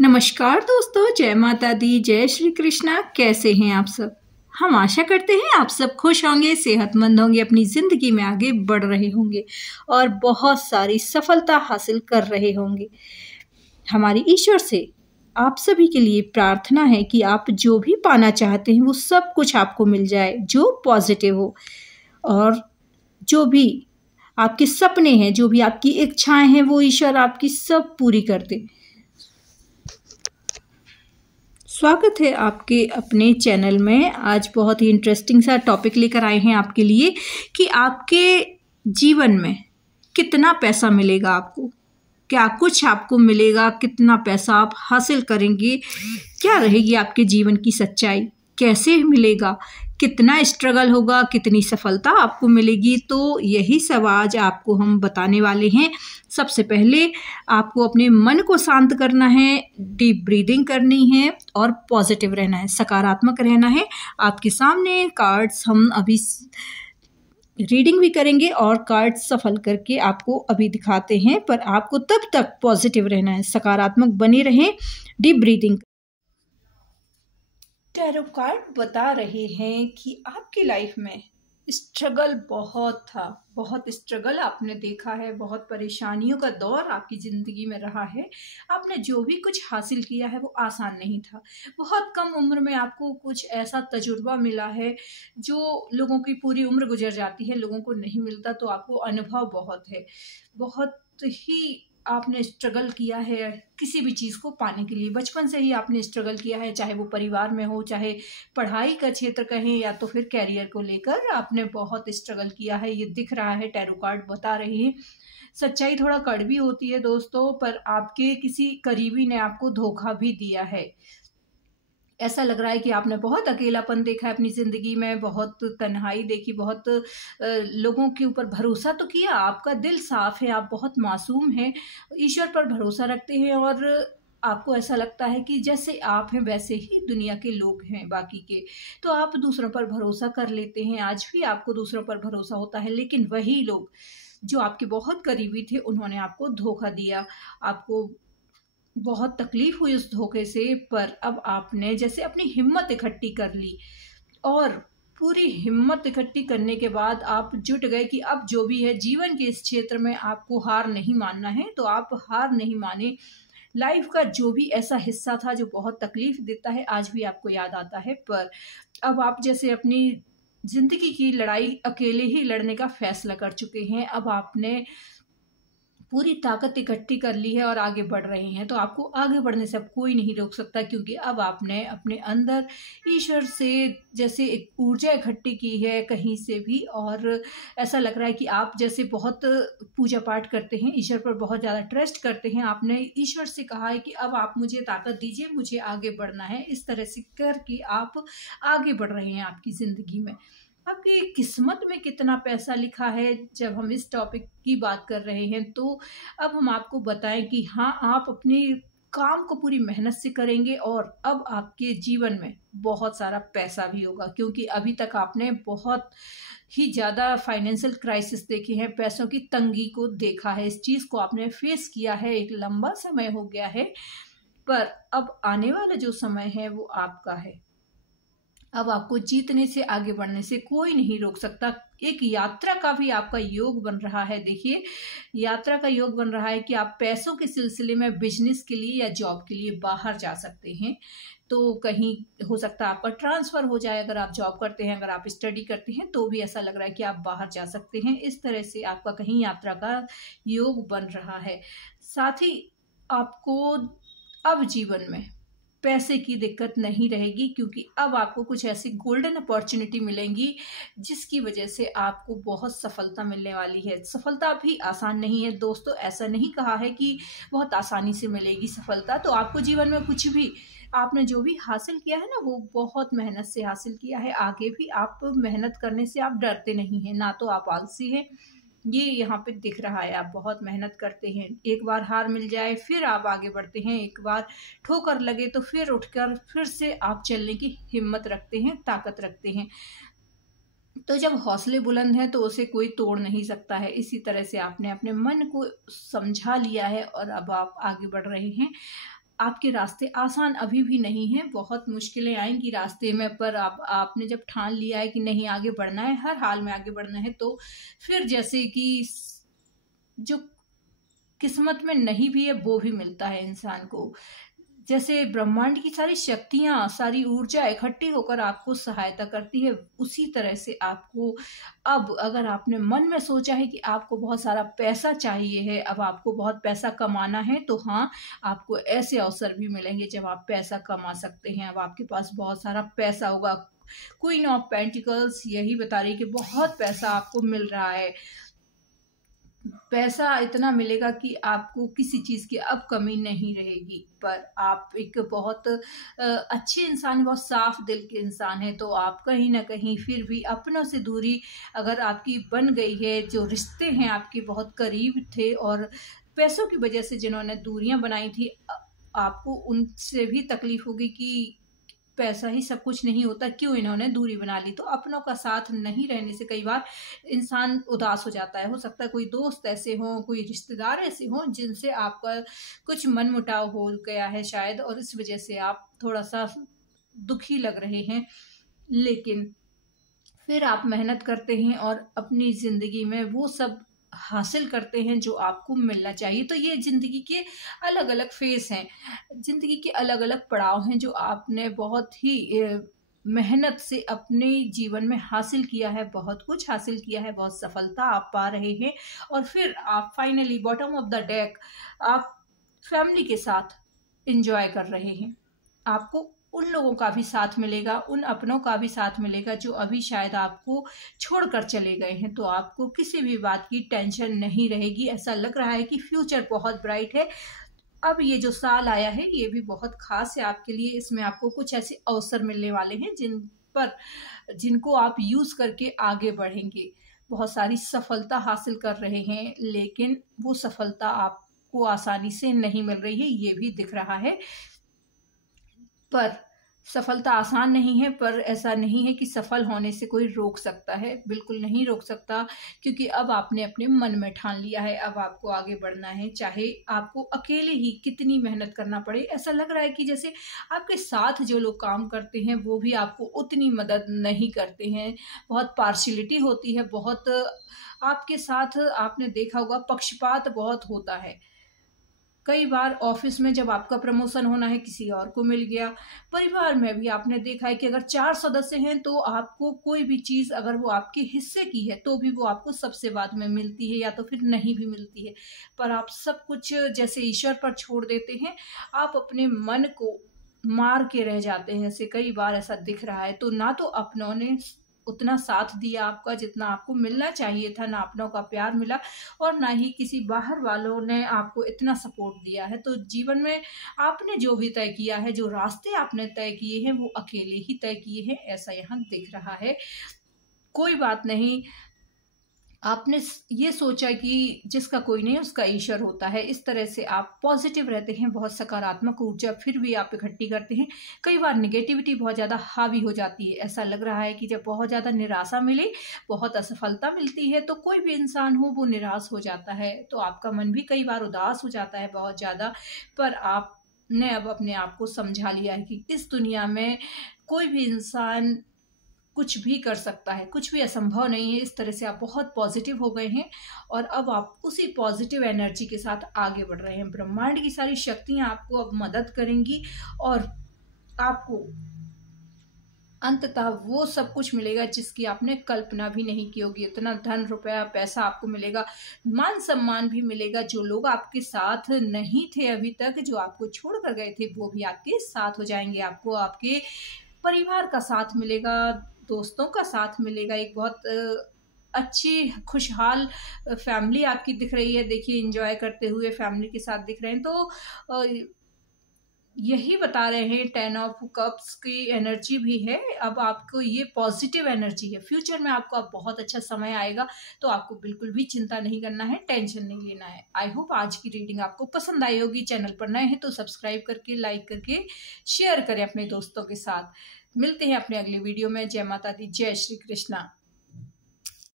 नमस्कार दोस्तों, जय माता दी, जय श्री कृष्णा। कैसे हैं आप सब? हम आशा करते हैं आप सब खुश होंगे, सेहतमंद होंगे, अपनी ज़िंदगी में आगे बढ़ रहे होंगे और बहुत सारी सफलता हासिल कर रहे होंगे। हमारी ईश्वर से आप सभी के लिए प्रार्थना है कि आप जो भी पाना चाहते हैं वो सब कुछ आपको मिल जाए, जो पॉजिटिव हो। और जो भी आपके सपने हैं, जो भी आपकी इच्छाएं हैं, वो ईश्वर आपकी सब पूरी कर दे। स्वागत है आपके अपने चैनल में। आज बहुत ही इंटरेस्टिंग सा टॉपिक लेकर आए हैं आपके लिए कि आपके जीवन में कितना पैसा मिलेगा आपको, क्या कुछ आपको मिलेगा, कितना पैसा आप हासिल करेंगे, क्या रहेगी आपके जीवन की सच्चाई, कैसे मिलेगा, कितना स्ट्रगल होगा, कितनी सफलता आपको मिलेगी। तो यही सब आज आपको हम बताने वाले हैं। सबसे पहले आपको अपने मन को शांत करना है, डीप ब्रीदिंग करनी है और पॉजिटिव रहना है, सकारात्मक रहना है। आपके सामने कार्ड्स हम अभी रीडिंग भी करेंगे और कार्ड सफल करके आपको अभी दिखाते हैं, पर आपको तब तक पॉजिटिव रहना है, सकारात्मक बने रहें, डीप ब्रीदिंग। टैरो कार्ड बता रहे हैं कि आपकी लाइफ में स्ट्रगल बहुत था, बहुत स्ट्रगल आपने देखा है, बहुत परेशानियों का दौर आपकी ज़िंदगी में रहा है। आपने जो भी कुछ हासिल किया है वो आसान नहीं था। बहुत कम उम्र में आपको कुछ ऐसा तजुर्बा मिला है जो लोगों की पूरी उम्र गुजर जाती है, लोगों को नहीं मिलता। तो आपको अनुभव बहुत है, बहुत ही आपने स्ट्रगल किया है किसी भी चीज़ को पाने के लिए। बचपन से ही आपने स्ट्रगल किया है, चाहे वो परिवार में हो, चाहे पढ़ाई का क्षेत्र कहें या तो फिर कैरियर को लेकर आपने बहुत स्ट्रगल किया है। ये दिख रहा है, टैरो कार्ड बता रहे हैं। सच्चाई थोड़ा कड़वी होती है दोस्तों, पर आपके किसी करीबी ने आपको धोखा भी दिया है। ऐसा लग रहा है कि आपने बहुत अकेलापन देखा है अपनी ज़िंदगी में, बहुत तन्हाई देखी, बहुत लोगों के ऊपर भरोसा तो किया। आपका दिल साफ है, आप बहुत मासूम हैं, ईश्वर पर भरोसा रखते हैं और आपको ऐसा लगता है कि जैसे आप हैं वैसे ही दुनिया के लोग हैं बाकी के। तो आप दूसरों पर भरोसा कर लेते हैं, आज भी आपको दूसरों पर भरोसा होता है, लेकिन वही लोग जो आपके बहुत करीबी थे उन्होंने आपको धोखा दिया। आपको बहुत तकलीफ हुई उस धोखे से, पर अब आपने जैसे अपनी हिम्मत इकट्ठी कर ली और पूरी हिम्मत इकट्ठी करने के बाद आप जुट गए कि अब जो भी है जीवन के इस क्षेत्र में आपको हार नहीं मानना है। तो आप हार नहीं माने। लाइफ का जो भी ऐसा हिस्सा था जो बहुत तकलीफ देता है, आज भी आपको याद आता है, पर अब आप जैसे अपनी जिंदगी की लड़ाई अकेले ही लड़ने का फैसला कर चुके हैं। अब आपने पूरी ताकत इकट्ठी कर ली है और आगे बढ़ रहे हैं। तो आपको आगे बढ़ने से अब कोई नहीं रोक सकता, क्योंकि अब आपने अपने अंदर ईश्वर से जैसे एक ऊर्जा इकट्ठी की है कहीं से भी। और ऐसा लग रहा है कि आप जैसे बहुत पूजा पाठ करते हैं, ईश्वर पर बहुत ज़्यादा ट्रस्ट करते हैं। आपने ईश्वर से कहा है कि अब आप मुझे ताकत दीजिए, मुझे आगे बढ़ना है। इस तरह से करके आप आगे बढ़ रहे हैं आपकी ज़िंदगी में। आपकी किस्मत में कितना पैसा लिखा है, जब हम इस टॉपिक की बात कर रहे हैं तो अब हम आपको बताएं कि हाँ, आप अपने काम को पूरी मेहनत से करेंगे और अब आपके जीवन में बहुत सारा पैसा भी होगा। क्योंकि अभी तक आपने बहुत ही ज़्यादा फाइनेंशियल क्राइसिस देखे हैं, पैसों की तंगी को देखा है, इस चीज़ को आपने फेस किया है, एक लंबा समय हो गया है। पर अब आने वाला जो समय है वो आपका है। अब आपको जीतने से, आगे बढ़ने से कोई नहीं रोक सकता। एक यात्रा का भी आपका योग बन रहा है। देखिए, यात्रा का योग बन रहा है कि आप पैसों के सिलसिले में बिजनेस के लिए या जॉब के लिए बाहर जा सकते हैं। तो कहीं हो सकता है आपका ट्रांसफर हो जाए, अगर आप जॉब करते हैं, अगर आप स्टडी करते हैं तो भी ऐसा लग रहा है कि आप बाहर जा सकते हैं। इस तरह से आपका कहीं यात्रा का योग बन रहा है। साथ ही आपको अब जीवन में पैसे की दिक्कत नहीं रहेगी, क्योंकि अब आपको कुछ ऐसी गोल्डन अपॉर्चुनिटी मिलेंगी जिसकी वजह से आपको बहुत सफलता मिलने वाली है। सफलता भी आसान नहीं है दोस्तों, ऐसा नहीं कहा है कि बहुत आसानी से मिलेगी सफलता। तो आपको जीवन में कुछ भी आपने जो भी हासिल किया है ना, वो बहुत मेहनत से हासिल किया है। आगे भी आप मेहनत करने से आप डरते नहीं हैं, ना तो आप आलसी हैं, ये यहाँ पे दिख रहा है। आप बहुत मेहनत करते हैं, एक बार हार मिल जाए फिर आप आगे बढ़ते हैं, एक बार ठोकर लगे तो फिर उठकर फिर से आप चलने की हिम्मत रखते हैं, ताकत रखते हैं। तो जब हौसले बुलंद हैं तो उसे कोई तोड़ नहीं सकता है। इसी तरह से आपने अपने मन को समझा लिया है और अब आप आगे बढ़ रहे हैं। आपके रास्ते आसान अभी भी नहीं हैं, बहुत मुश्किलें आएंगी रास्ते में, पर आपने जब ठान लिया है कि नहीं आगे बढ़ना है, हर हाल में आगे बढ़ना है, तो फिर जैसे कि जो किस्मत में नहीं भी है वो भी मिलता है इंसान को। जैसे ब्रह्मांड की सारी शक्तियां, सारी ऊर्जा इकट्ठी होकर आपको सहायता करती है, उसी तरह से आपको अब अगर आपने मन में सोचा है कि आपको बहुत सारा पैसा चाहिए है, अब आपको बहुत पैसा कमाना है, तो हाँ, आपको ऐसे अवसर भी मिलेंगे जब आप पैसा कमा सकते हैं। अब आपके पास बहुत सारा पैसा होगा। क्वीन ऑफ पेंटिकल्स यही बता रही है कि बहुत पैसा आपको मिल रहा है, पैसा इतना मिलेगा कि आपको किसी चीज़ की अब कमी नहीं रहेगी। पर आप एक बहुत अच्छे इंसान, बहुत साफ दिल के इंसान हैं, तो आप कहीं ना कहीं फिर भी अपनों से दूरी अगर आपकी बन गई है, जो रिश्ते हैं आपके बहुत करीब थे और पैसों की वजह से जिन्होंने दूरियां बनाई थी, आपको उनसे भी तकलीफ होगी कि पैसा ही सब कुछ नहीं होता, क्यों इन्होंने दूरी बना ली। तो अपनों का साथ नहीं रहने से कई बार इंसान उदास हो जाता है। हो सकता है कोई दोस्त ऐसे हों, कोई रिश्तेदार ऐसे हों जिनसे आपका कुछ मनमुटाव हो गया है शायद, और इस वजह से आप थोड़ा सा दुखी लग रहे हैं, लेकिन फिर आप मेहनत करते हैं और अपनी जिंदगी में वो सब हासिल करते हैं जो आपको मिलना चाहिए। तो ये जिंदगी के अलग अलग फेस हैं, जिंदगी के अलग अलग पड़ाव हैं जो आपने बहुत ही मेहनत से अपने जीवन में हासिल किया है, बहुत कुछ हासिल किया है, बहुत सफलता आप पा रहे हैं, और फिर आप finally bottom of the deck आप फैमिली के साथ एंजॉय कर रहे हैं। आपको उन लोगों का भी साथ मिलेगा, उन अपनों का भी साथ मिलेगा जो अभी शायद आपको छोड़कर चले गए हैं, तो आपको किसी भी बात की टेंशन नहीं रहेगी। ऐसा लग रहा है कि फ्यूचर बहुत ब्राइट है। अब ये जो साल आया है ये भी बहुत खास है आपके लिए, इसमें आपको कुछ ऐसे अवसर मिलने वाले हैं जिनको आप यूज करके आगे बढ़ेंगे। बहुत सारी सफलता हासिल कर रहे हैं, लेकिन वो सफलता आपको आसानी से नहीं मिल रही है, ये भी दिख रहा है। पर सफलता आसान नहीं है, पर ऐसा नहीं है कि सफल होने से कोई रोक सकता है, बिल्कुल नहीं रोक सकता, क्योंकि अब आपने अपने मन में ठान लिया है, अब आपको आगे बढ़ना है, चाहे आपको अकेले ही कितनी मेहनत करना पड़े। ऐसा लग रहा है कि जैसे आपके साथ जो लोग काम करते हैं वो भी आपको उतनी मदद नहीं करते हैं, बहुत पार्शियलिटी होती है, बहुत आपके साथ आपने देखा होगा पक्षपात बहुत होता है। कई बार ऑफिस में जब आपका प्रमोशन होना है किसी और को मिल गया, परिवार में भी आपने देखा है कि अगर 4 सदस्य हैं तो आपको कोई भी चीज़ अगर वो आपके हिस्से की है तो भी वो आपको सबसे बाद में मिलती है या तो फिर नहीं भी मिलती है। पर आप सब कुछ जैसे ईश्वर पर छोड़ देते हैं, आप अपने मन को मार के रह जाते हैं, ऐसे कई बार ऐसा दिख रहा है। तो ना तो अपनों ने उतना साथ दिया आपका जितना आपको मिलना चाहिए था, ना अपनों का प्यार मिला और ना ही किसी बाहर वालों ने आपको इतना सपोर्ट दिया है। तो जीवन में आपने जो भी तय किया है, जो रास्ते आपने तय किए हैं, वो अकेले ही तय किए हैं, ऐसा यहाँ दिख रहा है। कोई बात नहीं, आपने ये सोचा कि जिसका कोई नहीं उसका ईश्वर होता है, इस तरह से आप पॉजिटिव रहते हैं, बहुत सकारात्मक ऊर्जा फिर भी आप इकट्ठी करते हैं। कई बार निगेटिविटी बहुत ज़्यादा हावी हो जाती है, ऐसा लग रहा है कि जब बहुत ज़्यादा निराशा मिले, बहुत असफलता मिलती है, तो कोई भी इंसान हो वो निराश हो जाता है, तो आपका मन भी कई बार उदास हो जाता है बहुत ज़्यादा। पर आपने अब अपने आप को समझा लिया है कि इस दुनिया में कोई भी इंसान कुछ भी कर सकता है, कुछ भी असंभव नहीं है। इस तरह से आप बहुत पॉजिटिव हो गए हैं और अब आप उसी पॉजिटिव एनर्जी के साथ आगे बढ़ रहे हैं। ब्रह्मांड की सारी शक्तियां आपको अब मदद करेंगी और आपको अंततः वो सब कुछ मिलेगा जिसकी आपने कल्पना भी नहीं की होगी। इतना धन, रुपया, पैसा आपको मिलेगा, मान सम्मान भी मिलेगा। जो लोग आपके साथ नहीं थे अभी तक, जो आपको छोड़ कर गए थे, वो भी आपके साथ हो जाएंगे। आपको आपके परिवार का साथ मिलेगा, दोस्तों का साथ मिलेगा, एक बहुत अच्छी खुशहाल फैमिली आपकी दिख रही है। देखिए एंजॉय करते हुए फैमिली के साथ दिख रहे हैं, तो यही बता रहे हैं 10 ऑफ कप्स की एनर्जी भी है। अब आपको ये पॉजिटिव एनर्जी है, फ्यूचर में आपको अब बहुत अच्छा समय आएगा, तो आपको बिल्कुल भी चिंता नहीं करना है, टेंशन नहीं लेना है। आई होप आज की रीडिंग आपको पसंद आई होगी। चैनल पर नए हैं तो सब्सक्राइब करके, लाइक करके, शेयर करें अपने दोस्तों के साथ। मिलते हैं अपने अगले वीडियो में। जय माता दी, जय श्री कृष्णा।